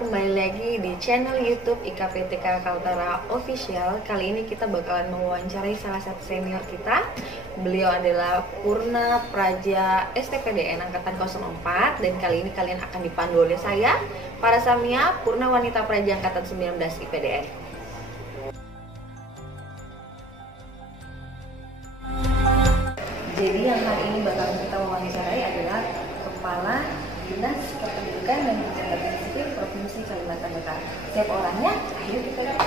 kembali lagi di channel YouTube IKPTK Kaltara Official. Kali ini kita bakalan mewawancarai salah satu senior kita. Beliau adalah Purna Praja STPDN Angkatan 04. Dan kali ini kalian akan dipandu oleh saya, Para Samia, Purna Wanita Praja Angkatan 19 IPDN. Jadi yang kali ini bakalan kita wawancarai adalah Kepala Dinas Kependudukan dan Pencatatan Sipil Provinsi Kalimantan Utara. Siapa orangnya? Ayo kita lihat.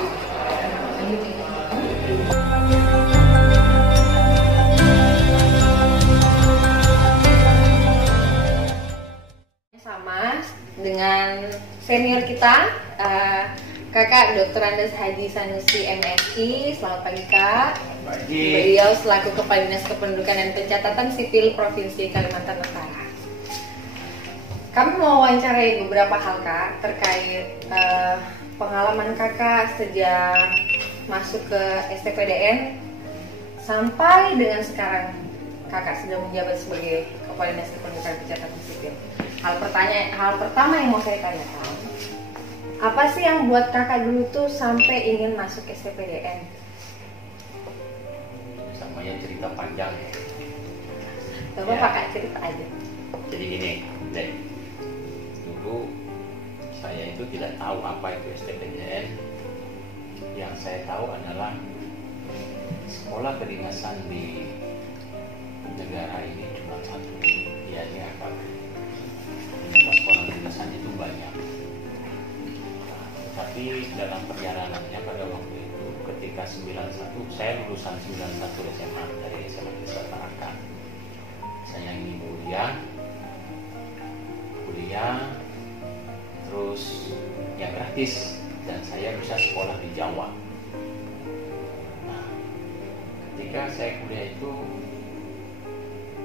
Sama dengan senior kita, Kakak Dr. Andes Haji Sanusi MSI. Selamat pagi Kak. Pagi. Beliau selaku Kepala Dinas Kependudukan dan Pencatatan Sipil Provinsi Kalimantan Utara. Kami mau wawancarai beberapa hal Kak terkait pengalaman Kakak sejak masuk ke STPDN sampai dengan sekarang Kakak sudah menjabat sebagai Kepala Dinas Kependudukan dan Pencatatan Sipil. Hal pertama yang mau saya tanyakan, apa sih yang buat Kakak dulu tuh sampai ingin masuk STPDN? Namanya cerita panjang. Coba Ya. Kak cerita aja. Jadi gini, Dek. Dulu saya itu tidak tahu apa itu STPDN. Yang saya tahu adalah sekolah kedinasan di negara ini cuma satu, yaitu AKP. Ternyata sekolah kedinasan itu banyak. Tapi dalam perjalanannya pada waktu itu ketika 91, saya lulusan 91 SMA dari SMA Desa Tarakan. Saya ingin kuliah terus yang gratis dan saya bisa sekolah di Jawa. Nah, ketika saya kuliah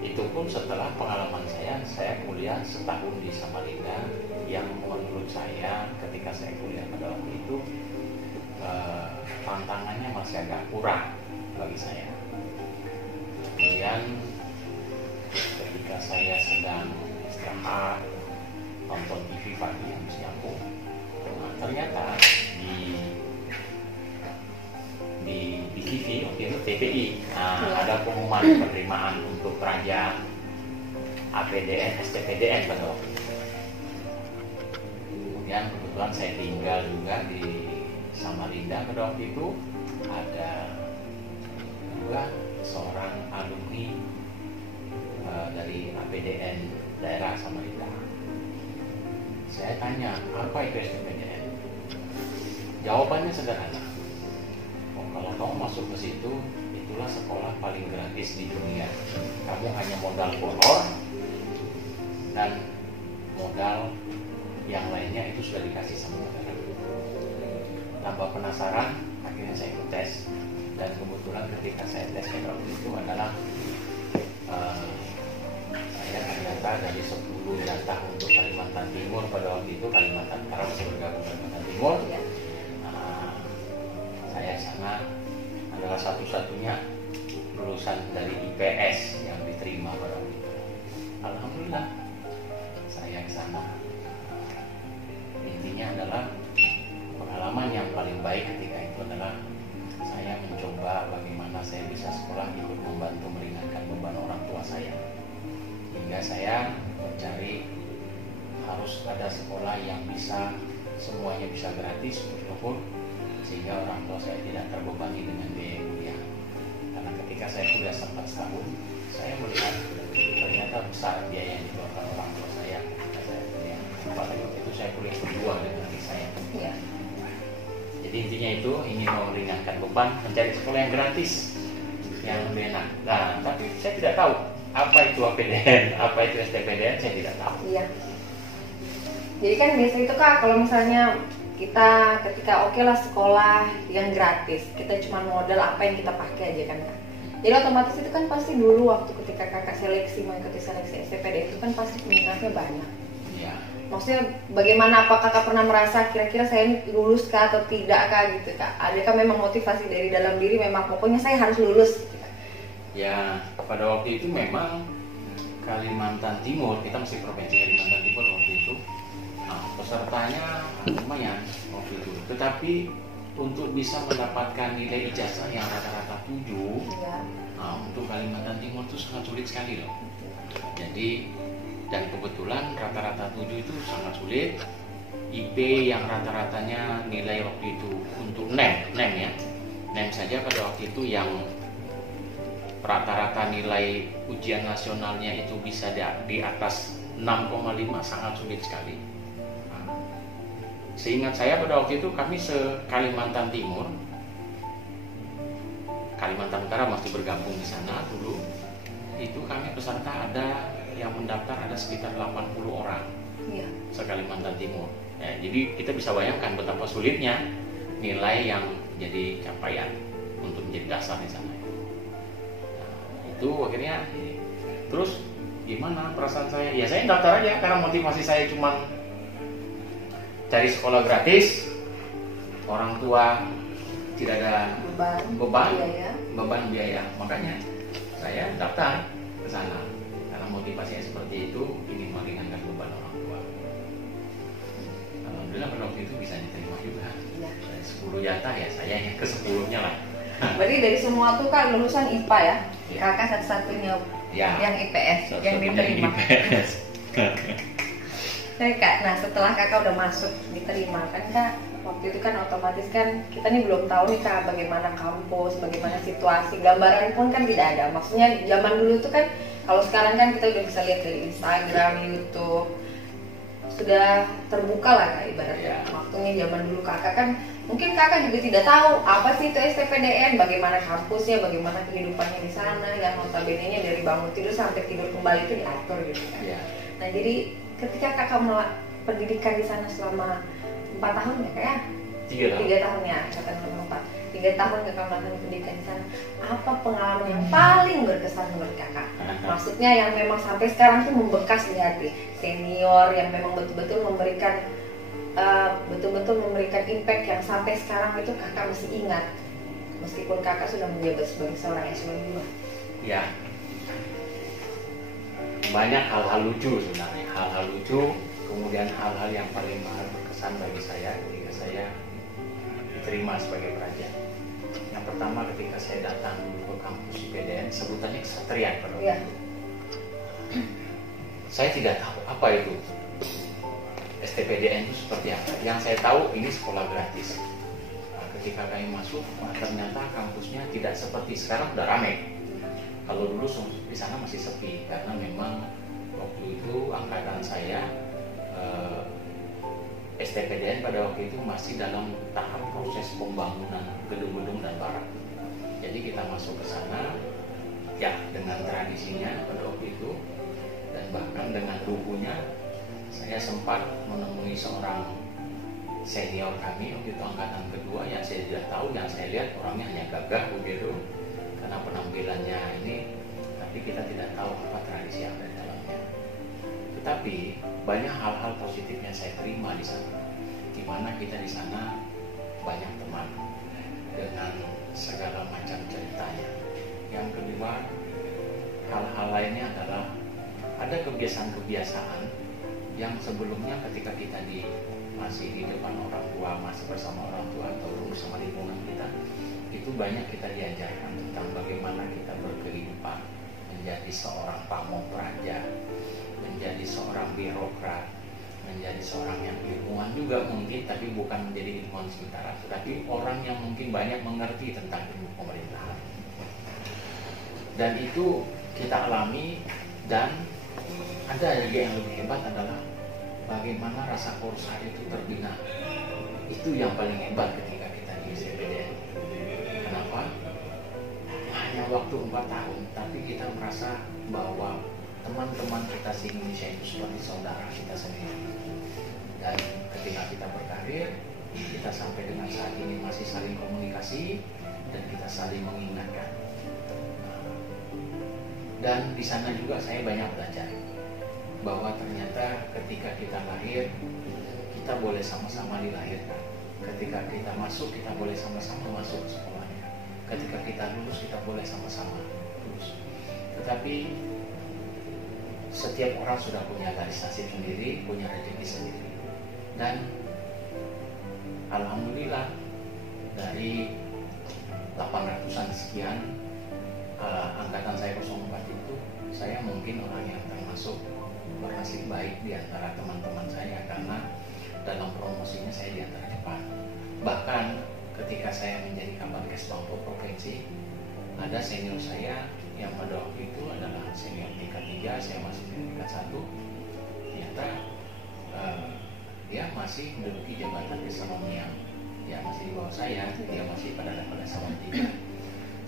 itu pun setelah pengalaman saya kuliah setahun di Samarinda yang menurut saya ketika saya kuliah pada waktu itu tantangannya masih agak kurang bagi saya. Kemudian ketika saya sedang istirahat nonton TV pagi habis nyambung, nah, ternyata di TV waktu itu TPI, ada pengumuman penerimaan untuk Praja APDN STPDN pada waktu itu. Kemudian kebetulan saya tinggal juga di Samarinda pada waktu itu, ada juga seorang alumni dari APDN daerah Samarinda. Saya tanya, apa itu STPDN? Jawabannya sederhana. Kalau kamu masuk ke situ, itulah sekolah paling gratis di dunia. Kamu hanya modal honor dan modal yang lainnya itu sudah dikasih sama negara. Tambah penasaran, akhirnya saya ikut tes. Dan kebetulan ketika saya tes pada waktu itu adalah saya ternyata dari 10 data untuk Kalimantan Timur pada waktu itu, Kalimantan Utara masih bergabung Kalimantan Timur. Saya sana adalah satu-satunya lulusan dari IPS yang diterima pada waktu itu. Alhamdulillah saya ke sana. Intinya adalah pengalaman yang paling baik ketika itu adalah saya mencoba bagaimana saya bisa sekolah ikut membantu meringankan beban orang tua saya. Hingga saya mencari harus ada sekolah yang bisa semuanya bisa gratis untuk sehingga orang tua saya tidak terbebani dengan biaya kuliah. Karena ketika saya kuliah sempat setahun, saya melihat ternyata besar biaya yang dikeluarkan orang tua saya ketika saya kuliah. Apalagi waktu itu saya kuliah kedua dengan adik saya. Iya. Jadi intinya itu ingin meringankan beban, mencari sekolah yang gratis, yang lebih enak. Nah, tapi saya tidak tahu apa itu APDN, apa itu STPDN, saya tidak tahu. Iya. Jadi kan biasa itu Kak, kalau misalnya kita ketika oke lah sekolah yang gratis, kita cuma modal apa yang kita pakai aja kan Kak. Jadi otomatis itu kan pasti dulu waktu ketika Kakak seleksi mengikuti seleksi STPDN itu kan pasti peminatnya banyak. Iya. Maksudnya bagaimana, apakah Kakak pernah merasa kira-kira saya ini lulus kah atau tidak Kak gitu Kak? Adakah memang motivasi dari dalam diri memang pokoknya saya harus lulus gitu, Kak? Ya, pada waktu itu memang Kalimantan Timur, kita masih provinsi Kalimantan Timur waktu itu. Nah, pesertanya lumayan waktu itu. Tetapi untuk bisa mendapatkan nilai ijazah yang rata-rata 7, Ya. untuk Kalimantan Timur itu sangat sulit sekali loh. Jadi, dan kebetulan rata-rata 7 itu sangat sulit. IP yang rata-ratanya nilai waktu itu untuk NEM ya. NEM saja pada waktu itu yang rata-rata nilai ujian nasionalnya itu bisa di atas 6,5, sangat sulit sekali. Seingat saya pada waktu itu kami se-Kalimantan Timur, Kalimantan Utara masih bergabung di sana dulu, itu kami peserta ada yang mendaftar ada sekitar 80 orang Iya. se-Kalimantan Timur. Ya, jadi kita bisa bayangkan betapa sulitnya nilai yang jadi capaian untuk menjadi dasar di sana. Nah, itu akhirnya terus gimana perasaan saya? Ya saya daftar aja karena motivasi saya cuma cari sekolah gratis, orang tua tidak ada beban biaya, makanya saya daftar ke sana karena motivasinya seperti itu, ingin meringankan beban orang tua. Alhamdulillah pada waktu itu bisa diterima juga. Ya. 10 jatah ya saya yang ke 10-nya lah. Berarti dari semua tuh Kak lulusan IPA ya? Ya. Kakak satu-satunya Ya. yang IPS yang diterima. Oke Kak, nah setelah Kakak udah masuk diterima kan Kak, waktu itu kan otomatis kan kita nih belum tahu nih Kak bagaimana kampus, bagaimana situasi, gambaran pun kan tidak ada. Maksudnya zaman dulu tuh kan, kalau sekarang kan kita udah bisa lihat dari Instagram, YouTube, sudah terbuka lah Kak ibaratnya. Waktunya zaman dulu Kakak kan, mungkin Kakak juga tidak tahu apa sih itu STPDN, bagaimana kampusnya, bagaimana kehidupannya di sana, yang notabene-nya dari bangun tidur sampai tidur kembali itu diatur gitu kan. Nah jadi ketika Kakak pendidikan di sana selama 4 tahun ya Kak ya? 3 tahun ya, kata nomor 4. 3 tahun Kakak melakukan pendidikan di sana. Apa pengalaman yang paling berkesan menurut Kakak? Maksudnya yang memang sampai sekarang tuh membekas di hati. Senior yang memang betul-betul memberikan impact yang sampai sekarang itu Kakak masih ingat. Meskipun Kakak sudah menjabat sebagai seorang S2. Ya. Banyak hal-hal lucu sebenarnya, hal-hal lucu, kemudian hal-hal yang paling berkesan bagi saya ketika saya diterima sebagai pelajar. Yang pertama ketika saya datang ke kampus IPDN, sebutannya Kesatrian pada waktu itu. Saya tidak tahu apa itu STPDN itu seperti apa. Yang saya tahu ini sekolah gratis. Nah, ketika kami masuk, ternyata kampusnya tidak seperti sekarang udah ramai. Kalau dulu di sana masih sepi karena memang waktu itu angkatan saya STPDN pada waktu itu masih dalam tahap proses pembangunan gedung-gedung dan barang. Jadi kita masuk ke sana ya dengan tradisinya pada waktu itu dan bahkan dengan lugunya. Saya sempat menemui seorang senior kami waktu itu angkatan kedua yang saya tidak tahu, yang saya lihat orangnya hanya gagah begitu karena penampilannya ini, tapi kita tidak tahu apa tradisi yang ada di dalamnya. Tetapi banyak hal-hal positif yang saya terima di sana, di mana kita di sana banyak teman dengan segala macam ceritanya. Yang kedua, hal-hal lainnya adalah ada kebiasaan-kebiasaan yang sebelumnya ketika kita masih di depan orang tua, masih bersama orang tua atau bersama lingkungan kita, itu banyak kita diajarkan tentang bagaimana kita berkehidupan, menjadi seorang pamong praja, menjadi seorang birokrat, menjadi seorang yang ilmuwan juga mungkin, tapi bukan menjadi ilmuwan sementara, tetapi orang yang mungkin banyak mengerti tentang ilmu pemerintahan. Dan itu kita alami, dan ada juga yang lebih hebat adalah bagaimana rasa korsa itu terbina. Itu yang paling hebat ketika kita di STPDN. Kenapa? Hanya waktu 4 tahun, tapi kita merasa bahwa teman-teman kita di Indonesia itu seperti saudara kita sendiri. Dan ketika kita berkarir, kita sampai dengan saat ini masih saling komunikasi dan kita saling mengingatkan. Dan di sana juga saya banyak belajar bahwa ternyata ketika kita lahir, kita boleh sama-sama dilahirkan. Ketika kita masuk, kita boleh sama-sama masuk sekolahnya. Ketika kita lulus, kita boleh sama-sama lulus. Tetapi setiap orang sudah punya garis nasib sendiri, punya rezeki sendiri. Dan alhamdulillah dari 800-an sekian angkatan saya 04 itu, saya mungkin orang yang termasuk bernasib baik di antara teman-teman saya, karena dalam promosinya saya di antara depan. Bahkan ketika saya menjadi Kabadkes Bangpo Provinsi, ada senior saya yang pada waktu itu adalah senior tingkat 3, saya masih tingkat 1. Ternyata dia masih menduduki jabatan eselon yang ya masih di bawah saya, dia masih pada level eselon 3.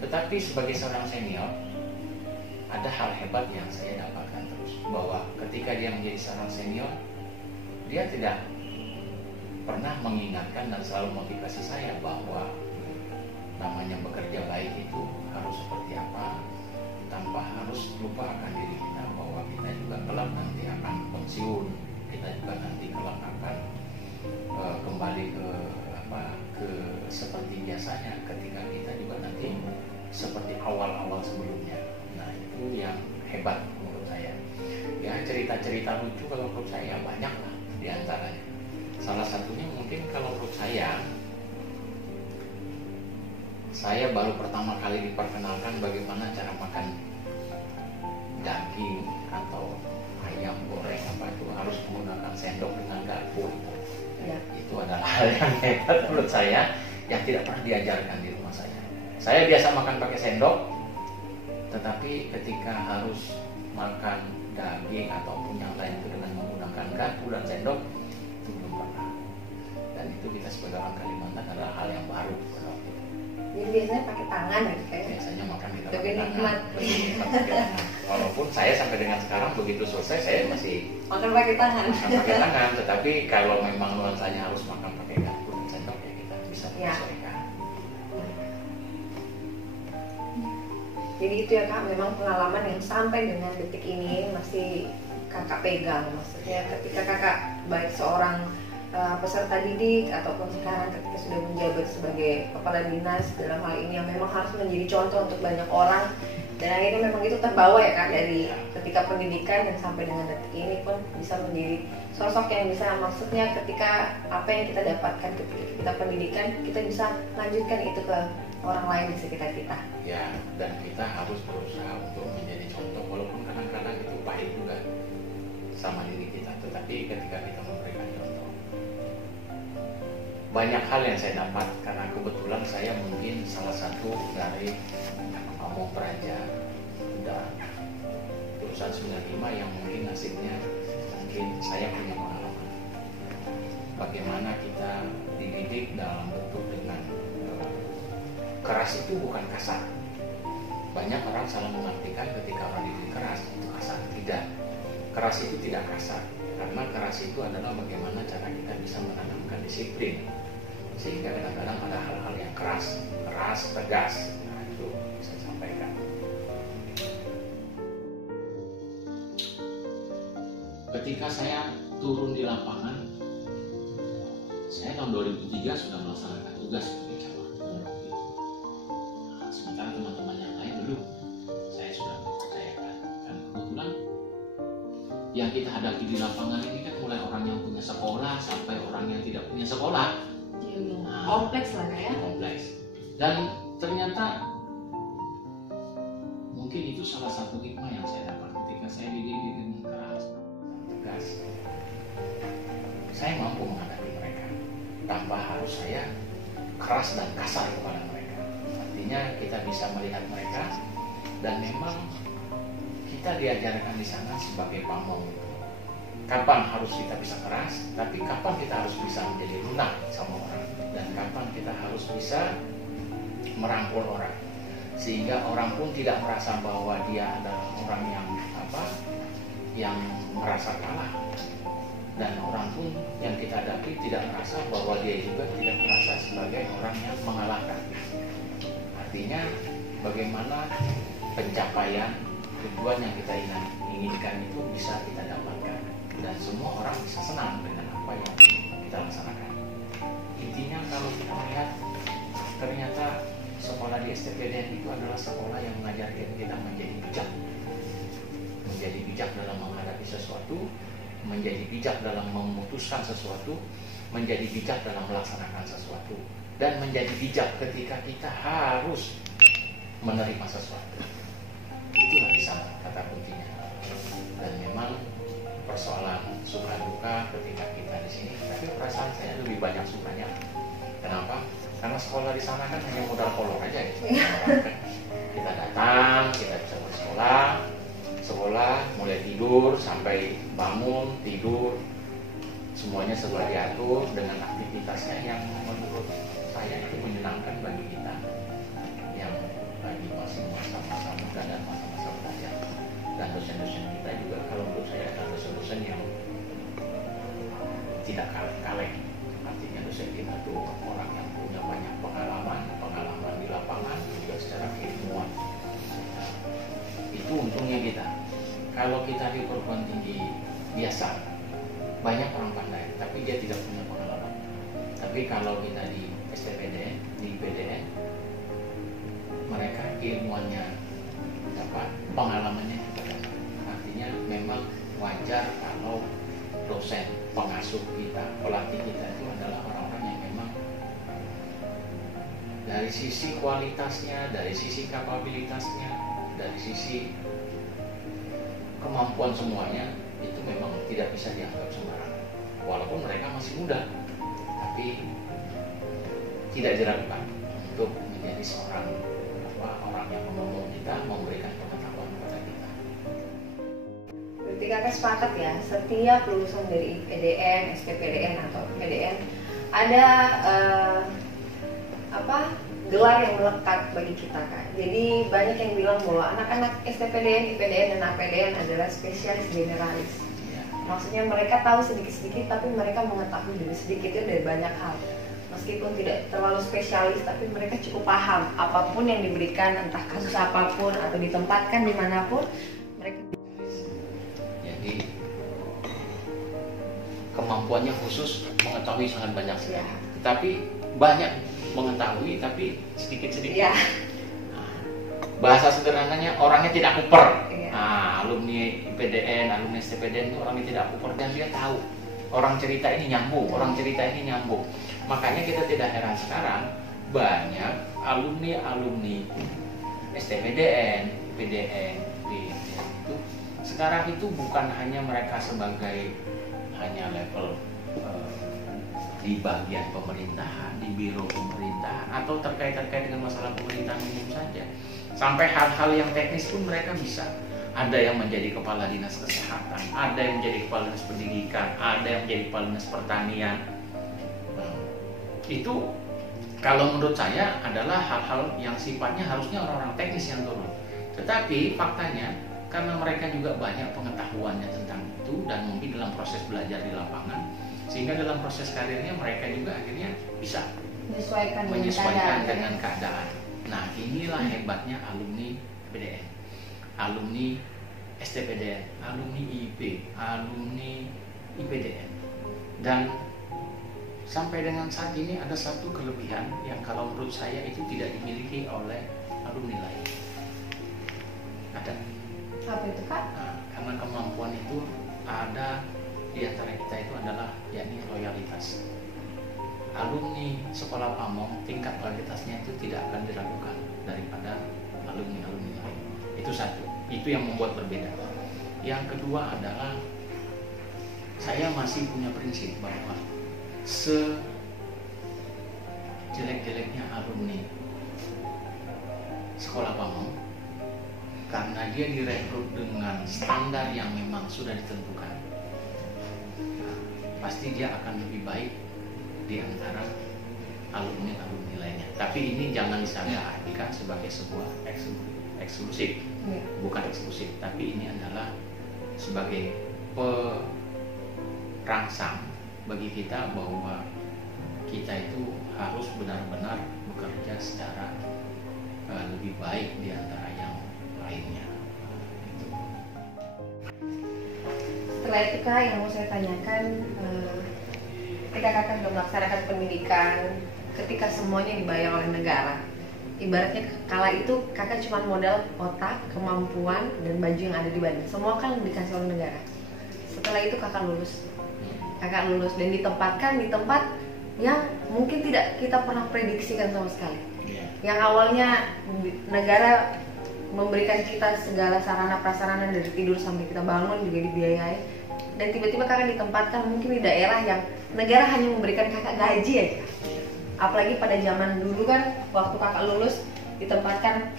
Tetapi sebagai seorang senior, ada hal hebat yang saya dapatkan terus, bahwa ketika dia menjadi seorang senior, dia tidak pernah mengingatkan dan selalu motivasi saya bahwa namanya bekerja baik itu harus seperti apa, tanpa harus lupa akan diri kita bahwa kita juga kelak nanti akan pensiun, kita juga nanti kelak akan kembali ke seperti biasanya ketika kita juga nanti seperti awal-awal sebelumnya. Nah, itu yang hebat menurut saya. Ya, cerita-cerita lucu kalau menurut saya banyak lah diantaranya. Salah satunya mungkin kalau menurut saya baru pertama kali diperkenalkan bagaimana cara makan daging atau ayam goreng itu harus menggunakan sendok dengan garpu. Ya. Itu adalah hal yang hebat menurut saya, yang tidak pernah diajarkan di rumah saya. Saya biasa makan pakai sendok, tetapi ketika harus makan daging ataupun yang lain itu dengan menggunakan garpu dan sendok, itu belum pernah. Dan itu kita sebagai orang Kalimantan adalah hal yang baru. Jadi biasanya pakai tangan gitu kayak. Biasanya makan kita pakai tangan. Walaupun saya sampai dengan sekarang begitu selesai saya masih makan pakai tangan. Makan pakai tangan, tetapi kalau memang nuansanya harus makan pakai garpu dan sendok ya kita bisa menyesuaikan. Jadi itu ya Kak, memang pengalaman yang sampai dengan detik ini masih Kakak pegang. Maksudnya ketika Kakak baik seorang peserta didik ataupun sekarang ketika sudah menjabat sebagai kepala dinas, dalam hal ini yang memang harus menjadi contoh untuk banyak orang, dan akhirnya memang itu terbawa ya Kak, dari ketika pendidikan dan sampai dengan detik ini pun bisa menjadi sosok yang bisa, maksudnya ketika apa yang kita dapatkan ketika kita pendidikan, kita bisa lanjutkan itu ke orang lain di sekitar kita. Ya, dan kita harus berusaha untuk menjadi contoh, walaupun kadang-kadang itu pahit juga sama diri kita, tetapi ketika kita memberikan contoh, banyak hal yang saya dapat karena kebetulan saya mungkin salah satu dari Pamong Praja dan lulusan 95 yang mungkin nasibnya mungkin saya punya pengalaman bagaimana kita dididik dalam bentuk dengan keras itu bukan kasar. Banyak orang salah mengartikan ketika orang dididik keras itu kasar. Tidak, keras itu tidak kasar, karena keras itu adalah bagaimana cara kita bisa menanamkan disiplin, sehingga kadang-kadang ada hal-hal yang keras, tegas. Nah, itu bisa sampaikan. Ketika saya turun di lapangan, saya tahun 2003 sudah melaksanakan tugas sebagai camat. Nah, sementara teman-teman yang lain belum. Saya sudah dipercayakan. Dan kebetulan yang kita hadapi di lapangan ini kan mulai orang yang punya sekolah sampai orang yang tidak punya sekolah. Nah, kompleks lah ya. Kompleks. Dan ternyata mungkin itu salah satu hikmah yang saya dapat ketika saya dididik dengan keras, tegas. Saya mampu menghadapi mereka tanpa harus saya keras dan kasar kepada mereka. Artinya kita bisa melihat mereka, dan memang kita diajarkan di sana sebagai pamong. Kapan harus kita bisa keras, tapi kapan kita harus bisa menjadi lunak sama orang, dan kapan kita harus bisa merangkul orang, sehingga orang pun tidak merasa bahwa dia adalah orang yang merasa kalah, dan orang pun yang kita hadapi tidak merasa bahwa dia juga tidak merasa sebagai orang yang mengalahkan. Artinya bagaimana pencapaian tujuan yang kita inginkan itu bisa kita dapatkan, dan semua orang bisa senang dengan apa yang kita laksanakan. Intinya kalau kita melihat, ternyata sekolah di STPDN itu adalah sekolah yang mengajarkan kita menjadi bijak dalam menghadapi sesuatu, menjadi bijak dalam memutuskan sesuatu, menjadi bijak dalam melaksanakan sesuatu, dan menjadi bijak ketika kita harus menerima sesuatu. Itulah di sana kata kuncinya. Dan memang persoalan suka duka ketika kita di sini, tapi perasaan saya lebih banyak sukanya. Kenapa? Karena sekolah di sana kan hanya modal kolor aja gitu. Kita datang, kita bisa sekolah, mulai tidur sampai bangun, tidur, semuanya serba diatur dengan aktivitasnya yang menurut saya itu menyenangkan bagi kita yang lagi masih masa-masa muda dan masa-masa belajar. Dan dosen-dosen kita juga kalau menurut saya adalah dosen-dosen yang tidak kaleng-kaleng. Artinya dosen kita itu orang yang punya banyak pengalaman di lapangan juga secara keilmuan. Itu untungnya kita. Kalau kita di perguruan tinggi biasa, banyak orang pandai, tapi dia tidak punya pengalaman. Tapi kalau kita di STPDN, di PDN, mereka ilmuannya dapat, pengalamannya juga dapat. Artinya memang wajar kalau dosen, pengasuh kita, pelatih kita itu adalah orang-orang yang memang dari sisi kualitasnya, dari sisi kapabilitasnya, dari sisi kemampuan semuanya itu memang tidak bisa dianggap sembarangan. Walaupun mereka masih muda, tapi tidak diragukan untuk menjadi seorang orang yang menolong kita, memberikan pengetahuan kepada kita. Berarti kakak sepakat ya, setiap lulusan dari PDN, STPDN atau PDN ada gelar yang melekat bagi kita kan. Jadi banyak yang bilang bahwa anak-anak STPDN, IPDN, dan APDN adalah spesialis generalis. Maksudnya mereka tahu sedikit-sedikit, tapi mereka mengetahui lebih sedikit itu dari banyak hal. Meskipun tidak terlalu spesialis, tapi mereka cukup paham apapun yang diberikan, entah kasus apapun atau ditempatkan dimanapun, mereka. Jadi kemampuannya khusus mengetahui sangat banyak sekali. Ya. Tetapi banyak mengetahui, tapi sedikit-sedikit. Ya. Bahasa sederhananya orangnya tidak kuper. Alumni IPDN, alumni STPDN itu orangnya tidak kuper dan dia tahu orang cerita ini nyambung, Makanya kita tidak heran sekarang banyak alumni STPDN, IPDN, itu sekarang itu bukan hanya mereka sebagai hanya level di bagian pemerintahan, di biro pemerintahan, atau terkait dengan masalah pemerintahan umum saja. Sampai hal-hal yang teknis pun mereka bisa. Ada yang menjadi kepala dinas kesehatan, ada yang menjadi kepala dinas pendidikan, ada yang menjadi kepala dinas pertanian. Itu kalau menurut saya adalah hal-hal yang sifatnya harusnya orang-orang teknis yang turun. Tetapi faktanya karena mereka juga banyak pengetahuannya tentang itu dan mungkin dalam proses belajar di lapangan, sehingga dalam proses karirnya mereka juga akhirnya bisa menyesuaikan dengan keadaan. Nah, inilah hebatnya alumni PDN, alumni STPDN, alumni IP, alumni IPDN. Dan sampai dengan saat ini ada satu kelebihan yang kalau menurut saya itu tidak dimiliki oleh alumni lain. Ada. Apa itu, Kak? Nah, karena kemampuan itu ada di antara kita itu adalah yakni loyalitas. Alumni sekolah Pamong tingkat loyalitasnya itu tidak akan diragukan daripada alumni-alumni lain. Itu satu, itu yang membuat berbeda. Yang kedua adalah saya masih punya prinsip bahwa sejelek-jeleknya alumni sekolah Pamong, karena dia direkrut dengan standar yang memang sudah ditentukan, pasti dia akan lebih baik di antara alumni-alumni lainnya. Tapi ini jangan disangka artikan sebagai sebuah eksklusif, bukan eksklusif, tapi ini adalah sebagai perangsang bagi kita bahwa kita itu harus benar-benar bekerja secara lebih baik di antara yang lainnya. Setelah itu, Kak, yang mau saya tanyakan, ketika kakak sudah melaksanakan pendidikan, ketika semuanya dibayar oleh negara, ibaratnya kala itu kakak cuma modal otak, kemampuan, dan baju yang ada di badan. Semua kan dikasih oleh negara. Setelah itu kakak lulus, kakak lulus dan ditempatkan di tempat yang mungkin tidak kita pernah prediksikan sama sekali. Yang awalnya negara memberikan kita segala sarana prasarana dari tidur sampai kita bangun juga dibiayai, dan tiba-tiba kakak ditempatkan mungkin di daerah yang negara hanya memberikan kakak gaji aja. Apalagi pada zaman dulu kan, waktu kakak lulus ditempatkan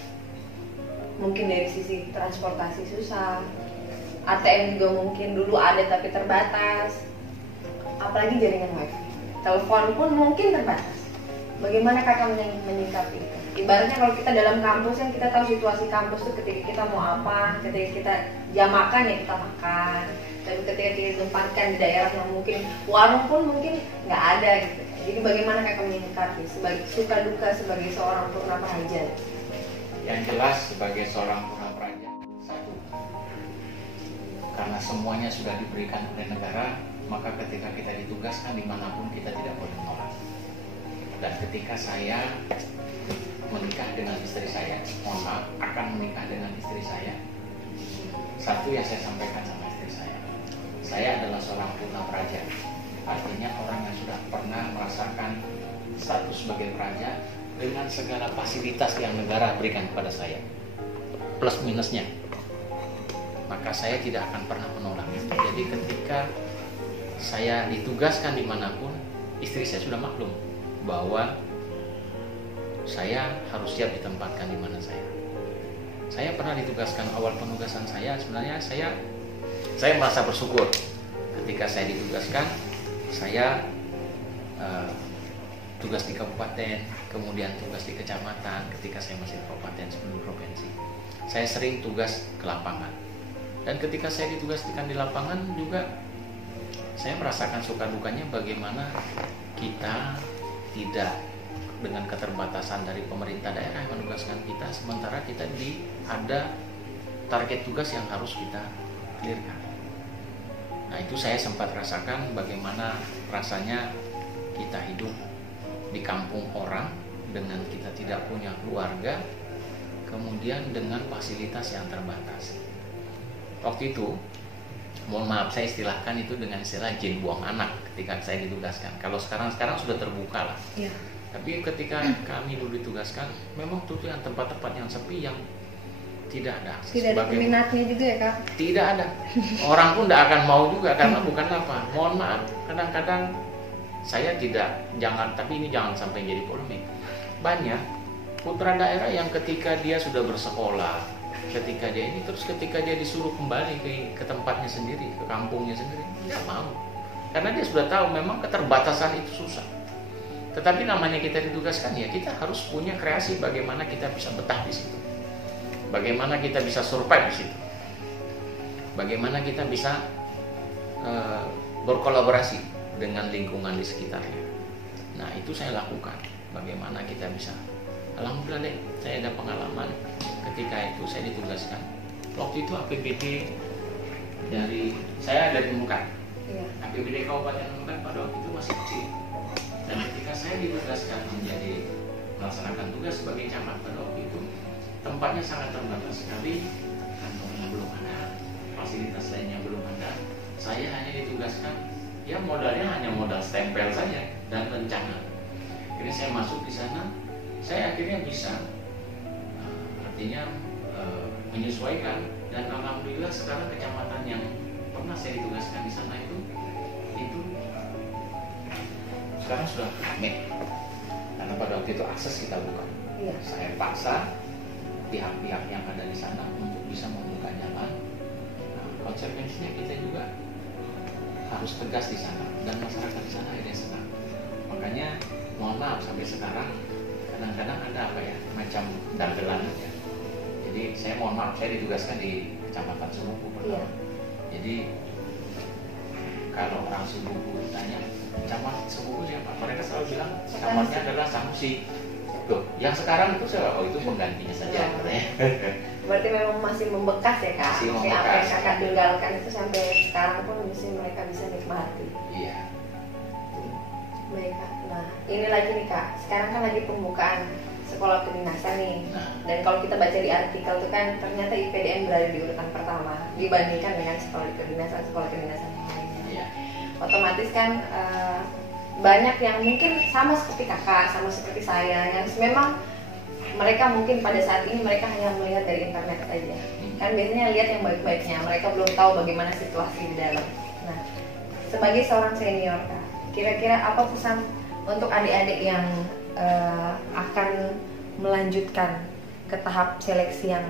mungkin dari sisi transportasi susah, ATM juga mungkin dulu ada tapi terbatas, apalagi jaringan wifi, telepon pun mungkin terbatas. Bagaimana kakak menyikapi itu? Ibaratnya kalau kita dalam kampus kan kita tahu situasi kampus tuh, ketika kita mau apa, ketika kita jam makan ya kita makan, dan ketika kita ditempatkan di daerah yang mungkin warung pun mungkin nggak ada gitu. Jadi bagaimana kakak menyikapi sebagai suka duka sebagai seorang purna praja? Yang jelas sebagai seorang purna praja, satu, karena semuanya sudah diberikan oleh negara, maka ketika kita ditugaskan dimanapun kita tidak boleh menolak. Dan ketika saya menikah dengan istri saya, mohon maaf, akan menikah dengan istri saya, satu yang saya sampaikan sama istri saya adalah seorang purna praja. Artinya orang yang sudah pernah merasakan status sebagai praja dengan segala fasilitas yang negara berikan kepada saya, plus minusnya, maka saya tidak akan pernah menolak. Jadi ketika saya ditugaskan dimanapun, istri saya sudah maklum bahwa saya harus siap ditempatkan di mana saya. Saya pernah ditugaskan, awal penugasan saya sebenarnya saya merasa bersyukur ketika saya ditugaskan. Saya tugas di kabupaten, kemudian tugas di kecamatan ketika saya masih di kabupaten sebelum provinsi. Saya sering tugas ke lapangan. Dan ketika saya ditugaskan di lapangan juga saya merasakan suka dukanya bagaimana kita tidak dengan keterbatasan dari pemerintah daerah yang menugaskan kita, sementara kita ada target tugas yang harus kita clearkan. Nah, itu saya sempat rasakan bagaimana rasanya kita hidup di kampung orang dengan kita tidak punya keluarga, kemudian dengan fasilitas yang terbatas. Waktu itu, mohon maaf saya istilahkan itu dengan istilah jin buang anak ketika saya ditugaskan. Kalau sekarang sudah terbuka lah. Ya. Tapi ketika kami dulu ditugaskan, memang tuh yang tempat-tempat yang sepi yang tidak ada akses. Tidak ada peminatnya juga ya kak? Tidak ada. Orang pun tidak akan mau juga karena bukan apa. Mohon maaf, kadang-kadang saya tapi ini jangan sampai jadi polemik. Banyak putra daerah yang ketika dia sudah bersekolah, ketika dia disuruh kembali ke tempatnya sendiri, ke kampungnya sendiri, tidak mau. Karena dia sudah tahu memang keterbatasan itu susah. Tetapi namanya kita ditugaskan, ya kita harus punya kreasi bagaimana kita bisa betah di situ, bagaimana kita bisa survive di situ, bagaimana kita bisa berkolaborasi dengan lingkungan di sekitarnya. Nah, itu saya lakukan. Bagaimana kita bisa, alhamdulillah deh, saya ada pengalaman ketika itu saya ditugaskan. Waktu itu APBD dari saya dari Nunukan, APBD Kabupaten Nunukan pada waktu itu masih kecil. Dan ketika saya ditugaskan melaksanakan tugas sebagai camat pada waktu itu, tempatnya sangat terbatas sekali, kantongnya belum ada, fasilitas lainnya belum ada. Saya hanya ditugaskan, ya modalnya hanya modal stempel saja dan rencana. Akhirnya saya masuk di sana, saya akhirnya bisa, menyesuaikan, dan alhamdulillah sekarang kecamatan yang pernah saya ditugaskan di sana itu sekarang sudah ramai karena pada waktu itu akses kita buka. Iya. Saya paksa pihak-pihak yang ada di sana untuk bisa membuka jalan. Nah, konsekuensinya kita juga harus tegas di sana dan masyarakat di sana akhirnya senang. Makanya mohon maaf sampai sekarang kadang-kadang ada macam dagelan ya. Jadi saya mohon maaf, saya ditugaskan di Kecamatan Sumupu pertama. Jadi kalau orang Sumupu ditanya camat Sumupu siapa, mereka selalu bilang camatnya adalah Sanusi. Tuh, yang sekarang itu itu penggantinya saja. Berarti memang masih membekas ya kak? Masih membekas. Apa yang kakak tinggalkan itu sampai sekarang pun mereka bisa nikmati. Iya. Baik kak. Nah ini lagi nih kak, sekarang kan lagi pembukaan sekolah kedinasan nih. Dan kalau kita baca di artikel itu kan ternyata IPDN berada di urutan pertama dibandingkan dengan sekolah kedinasan yang lainnya. Iya. otomatis kan banyak yang mungkin sama seperti kakak, sama seperti saya, yang memang mereka mungkin pada saat ini mereka hanya melihat dari internet aja. Kan biasanya lihat yang baik-baiknya, mereka belum tahu bagaimana situasi di dalam. Nah, sebagai seorang senior, Kak, kira-kira apa pesan untuk adik-adik yang akan melanjutkan ke tahap seleksi yang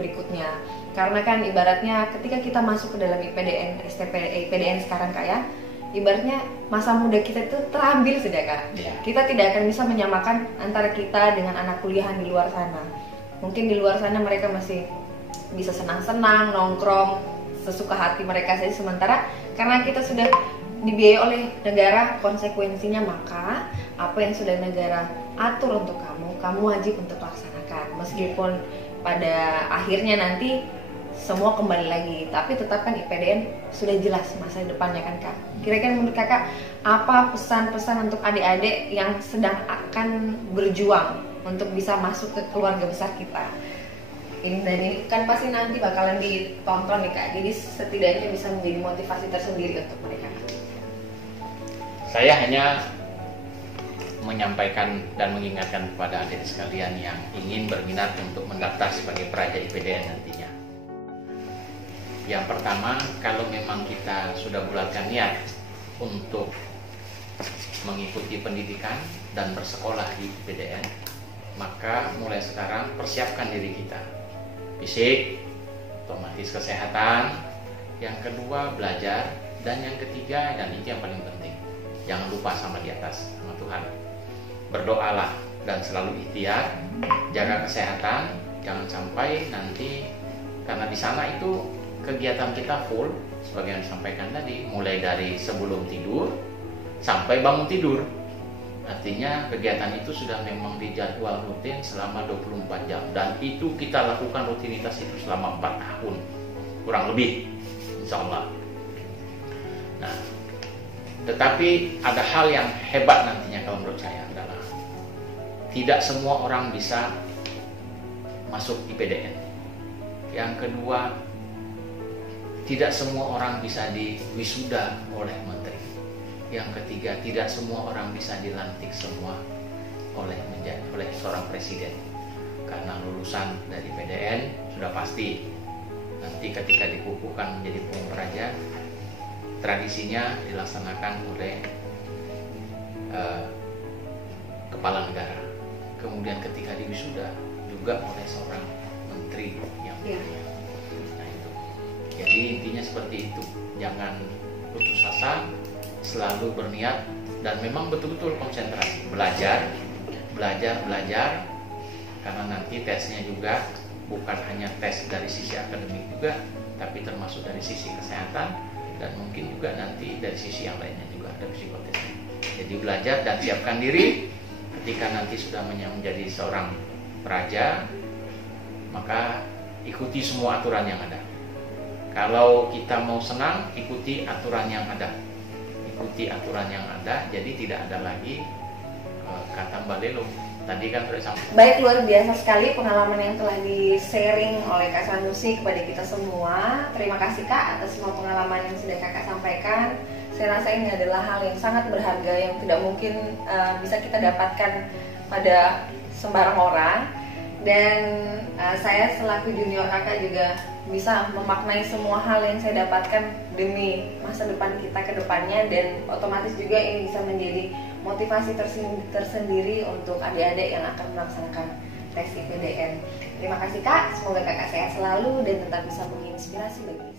berikutnya? Karena kan ibaratnya ketika kita masuk ke dalam IPDN, IPDN sekarang Kak ya, ibaratnya masa muda kita itu terambil sudah Kak. Kita tidak akan bisa menyamakan antara kita dengan anak kuliahan di luar sana. Mungkin di luar sana mereka masih bisa senang-senang, nongkrong, sesuka hati mereka saja. Sementara karena kita sudah dibiayai oleh negara, konsekuensinya maka apa yang sudah negara atur untuk kamu wajib untuk laksanakan. Meskipun pada akhirnya nanti semua kembali lagi, tapi tetap kan IPDN sudah jelas masa depannya kan Kak. Kira-kira menurut Kakak apa pesan-pesan untuk adik-adik yang sedang akan berjuang untuk bisa masuk ke keluarga besar kita? Ini dan ini kan pasti nanti bakalan ditonton nih Kak, jadi setidaknya bisa menjadi motivasi tersendiri untuk mereka. Saya hanya menyampaikan dan mengingatkan kepada adik sekalian yang ingin berminat untuk mendaftar sebagai peraja IPDN nantinya. Yang pertama, kalau memang kita sudah bulatkan niat untuk mengikuti pendidikan dan bersekolah di IPDN, maka mulai sekarang persiapkan diri kita. Fisik, otomatis kesehatan, yang kedua belajar, dan yang ketiga, dan itu yang paling penting, jangan lupa sama di atas, sama Tuhan. Berdoalah dan selalu ikhtiar, jaga kesehatan, jangan sampai nanti, karena di sana itu kegiatan kita full, sebagai yang disampaikan tadi, mulai dari sebelum tidur sampai bangun tidur. Artinya kegiatan itu sudah memang dijadwal rutin selama 24 jam, dan itu kita lakukan rutinitas itu selama 4 tahun kurang lebih, insya Allah. Nah, tetapi ada hal yang hebat nantinya kalau menurut saya adalah tidak semua orang bisa masuk IPDN. Yang kedua, tidak semua orang bisa diwisuda oleh menteri. Yang ketiga, tidak semua orang bisa dilantik semua oleh seorang presiden. Karena lulusan dari PDN sudah pasti nanti ketika dikukuhkan menjadi peraja, tradisinya dilaksanakan oleh kepala negara. Kemudian ketika diwisuda juga oleh seorang menteri yang mulia. Jadi intinya seperti itu, jangan putus asa, selalu berniat dan memang betul-betul konsentrasi, belajar, karena nanti tesnya juga bukan hanya tes dari sisi akademik juga, tapi termasuk dari sisi kesehatan dan mungkin juga nanti dari sisi yang lainnya juga ada psikotesnya. Jadi belajar dan siapkan diri, ketika nanti sudah menjadi seorang peraja, maka ikuti semua aturan yang ada. Kalau kita mau senang, ikuti aturan yang ada. Ikuti aturan yang ada, jadi tidak ada lagi kata balelo. Tadi kan sudah sampai. Baik, luar biasa sekali pengalaman yang telah di-sharing oleh Kak Sanusi kepada kita semua. Terima kasih Kak atas semua pengalaman yang sudah Kakak sampaikan. Saya rasa ini adalah hal yang sangat berharga yang tidak mungkin bisa kita dapatkan pada sembarang orang. Dan saya selaku junior Kakak juga bisa memaknai semua hal yang saya dapatkan demi masa depan kita ke depannya, dan otomatis juga ini bisa menjadi motivasi tersendiri untuk adik-adik yang akan melaksanakan tes IPDN. Terima kasih Kak, semoga Kakak sehat selalu dan tetap bisa menginspirasi bagi